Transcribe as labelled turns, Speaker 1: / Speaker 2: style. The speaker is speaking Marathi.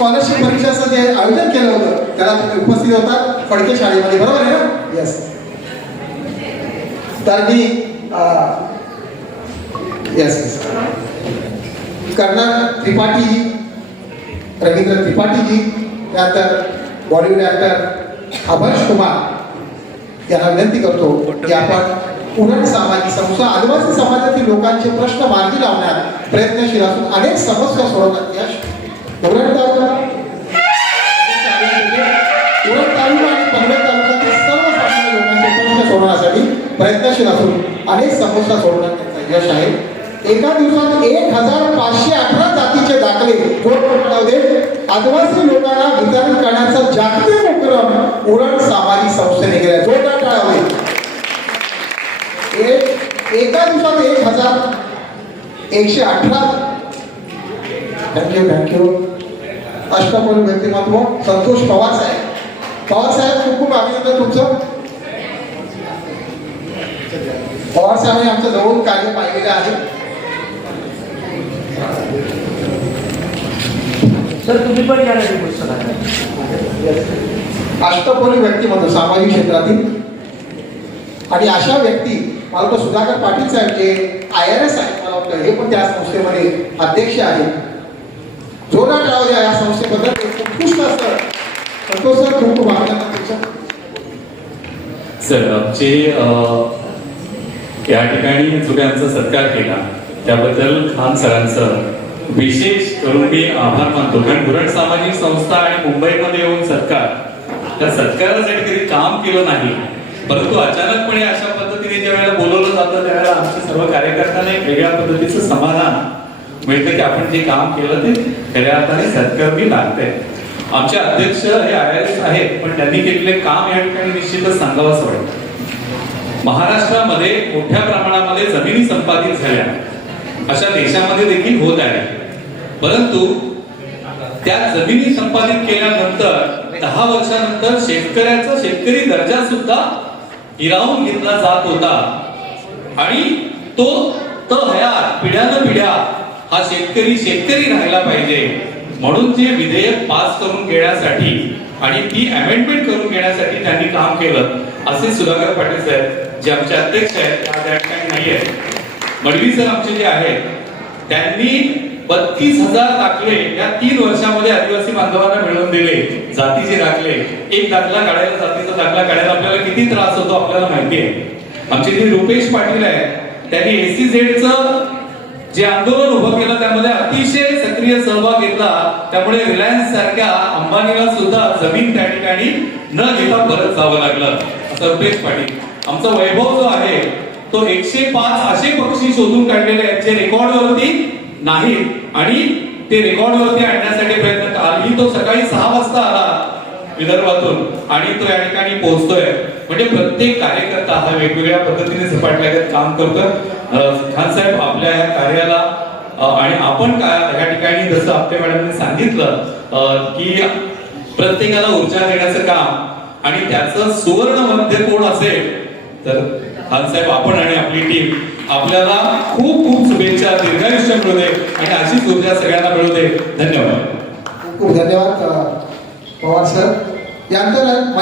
Speaker 1: स्कॉलरशिप परीक्षाचं जे आयोजन केलं होतं त्याला तुम्ही उपस्थित होता फडके शाळेमध्ये बरोबर आहे ना? येस तर मी येस कर्नल त्रिपाठी रवींद्र त्रिपाठीजी त्यानंतर बॉलिवूड ॲक्टर अभर्ष कुमार यांना विनंती करतो की आपण उरण सामाजिक संस्था आदिवासी समाजातील लोकांचे प्रश्न मार्गी लावण्यात प्रयत्नशील असून अनेक समस्या सोडवण्यात यश उरण तालुका उरण तालुका आणि पनवेल तालुक्यातील सर्वसामान्य प्रश्न सोडवण्यासाठी प्रयत्नशील असून अनेक समस्या सोडवण्यात त्यांचं यश आहे. एका दिवसात एक हजार पाचशे अठरा जातीचे दाखले जोडमध्ये आदिवासी लोकांना वितरण करण्याचा जागतिक उपक्रम उरण सामाजिक संस्थेने केला. जोरदार टाळावे एक एका दिवसात एक हजार एकशे अठरा. थँक्यू थँक्यू अष्टपौरी व्यक्तिमत्व संतोष पवार साहेब. पवार साहेब खूप खूप अभिनंदन तुमचं. पवार साहेबांनी आमचं जवळून कार्य पाहिलेलं आहे.
Speaker 2: सर तुम्ही पण या
Speaker 1: अष्टपौरी व्यक्तिमत्व सामाजिक क्षेत्रातील. आणि अशा व्यक्ती मला सुधाकर पाटील साहेब जे आय आर एस आहेत मला वाटतं हे पण त्या संस्थेमध्ये अध्यक्ष आहेत. जोरात राहू द्या या संस्थेबद्दल. उत्कृष्ट असतात संतोष सर खूप खूप
Speaker 3: सर आमचे या ठिकाणी जो काही आमचा सत्कार केला त्याबद्दल खान सरांचं विशेष करून मी आभार मानतो. कारण गुरड सामाजिक संस्था आणि मुंबईमध्ये येऊन सत्कार त्या सत्कारासाठी कधी काम केलं नाही. परंतु अचानकपणे अशा पद्धतीने ज्या वेळेला बोलवलं जातं त्यावेळेला आमच्या सर्व कार्यकर्त्यांना एक वेगळ्या पद्धतीचं समाधान मिळतं की आपण जे काम केलं ते खऱ्या अर्थाने सत्कर्मी लागते आमचे अध्यक्ष हे आय एस आहेत पण त्यांनी केलेले काम या ठिकाणी निश्चितच सांगावं असं वाटतं महाराष्ट्रामध्ये मोठ्या प्रमाणामध्ये जमिनी संपादित झाल्या. अशा देशामध्ये देखील होत आहे. परंतु त्या जमिनी संपादित केल्यानंतर दहा वर्षानंतर शेतकऱ्याचा शेतकरी दर्जा सुद्धा हिरावून घेतला जात होता. आणि तो त हयात पिढ्यान पिढ्या हा शेतकरी शेतकरी राहायला पाहिजे. म्हणून जे विधेयक पास करून घेण्यासाठी आणि ती अमेंडमेंट करून घेण्यासाठी त्यांनी काम केलं असे सुधाकर पाटील साहेब जे आमचे अध्यक्ष आहेत त्या त्या ठिकाणी नाही आहेत. मडवी सर आमचे जे आहेत त्यांनी बत्तीस हजार दाखले या तीन वर्षामध्ये आदिवासी बांधवांना मिळवून दिले जातीचे दाखले. एक दाखला काढायला जातीचा दाखला काढायला आपल्याला किती त्रास होतो आपल्याला माहिती आहे. आमचे जे रुपेश पाटील आहेत त्यांनी एसी झेडचं जे आंदोलन उभं केलं त्यामध्ये अतिशय सक्रिय सहभाग घेतला. त्यामुळे रिलायन्स सारख्या अंबानीला सुद्धा जमीन त्या ठिकाणी न घेता परत जावं लागलं. असं रुपेश पाटील. आमचा वैभव जो आहे तो एकशे पाच असे पक्षी शोधून काढलेले आहेत जे रेकॉर्डवरती नाहीत. आणि ते रेकॉर्डवरती आणण्यासाठी प्रयत्न कालही तो सकाळी सहा वाजता आला विदर्भातून. आणि तो या ठिकाणी पोहोचतोय. म्हणजे प्रत्येक कार्यकर्ता हा वेगवेगळ्या पद्धतीने झपाटल्यागत काम करतो खान साहेब आपल्या या कार्याला आणि आपण काय या ठिकाणी जसं आपल्या मॅडमने सांगितलं की प्रत्येकाला ऊर्जा देण्याचं काम आणि त्याचं सुवर्ण मध्य कोण असेल तर खान साहेब आपण आणि आपली टीम आपल्याला खूप खूप शुभेच्छा दीर्घायुष्य मिळू दे आणि अशीच ऊर्जा सगळ्यांना मिळू दे. धन्यवाद.
Speaker 1: खूप खूप धन्यवाद पवार सर. यानंतर